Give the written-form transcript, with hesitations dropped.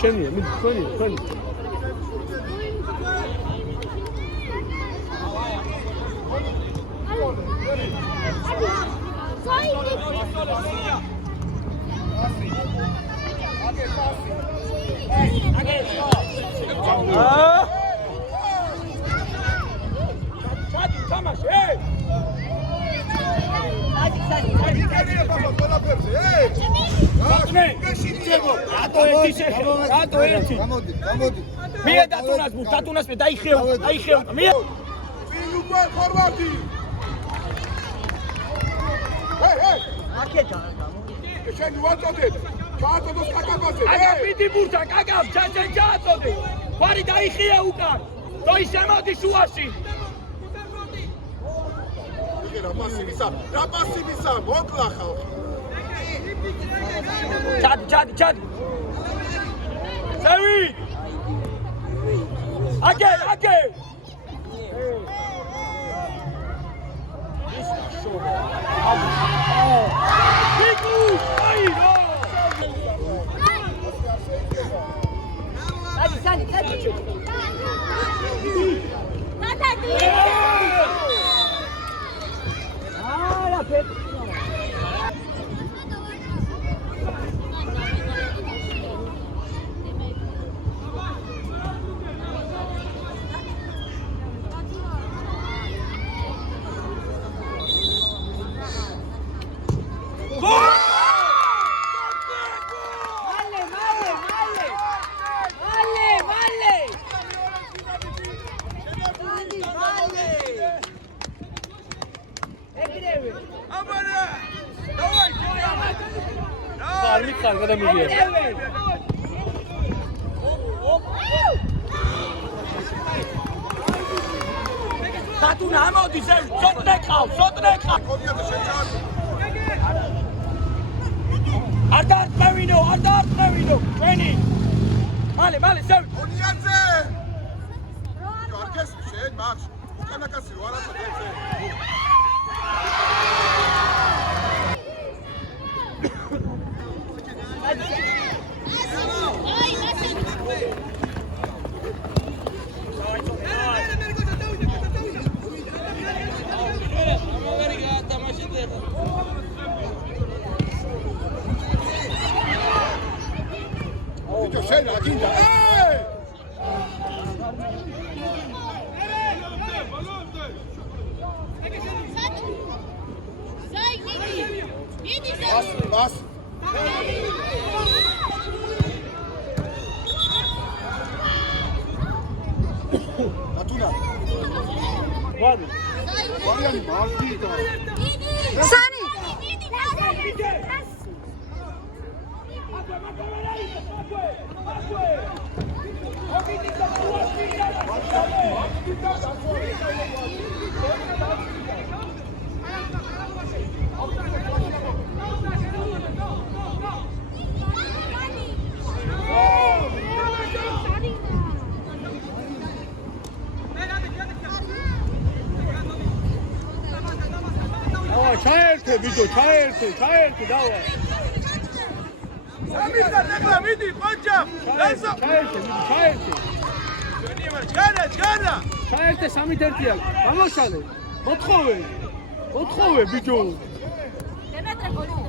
შენია, მიდი, თქვენი. დატუნას მე დაიხეო. მე ფორვარდი. აკეთა. შენ ვაწოდეთ. ჩააწოდოს კაკაბაზე. აკა მიდი ბურთა, კაკაბ, ჩააწოდე. ვარი დაიხია უკან. თოი შემოდი შუაში. რა პასივისა, მოკლა ხალხი. ჩადი. სევი. აკე. დატუნა ამოდი ზევ, სოტრე ხავ. არ დაარტყევინო, ჩვენი. მალე ზევ. ონიაძე. კარგეს შენ მაგ. კანაკასი რო არასოდეს. შენ აგინდა. ბას. ატუნა. ვარიანი მარტიდა. სანი. ჩაერთე ბიჭო, ჩაერთე, დავა. სამითა ნეკლა მიდი, ყოჩა. ჩაერთე. ჯანა. ჩაერთე 3-1-ია. გამოშალე. მოთხოვე ბიჭო. დემეტრე გოლი.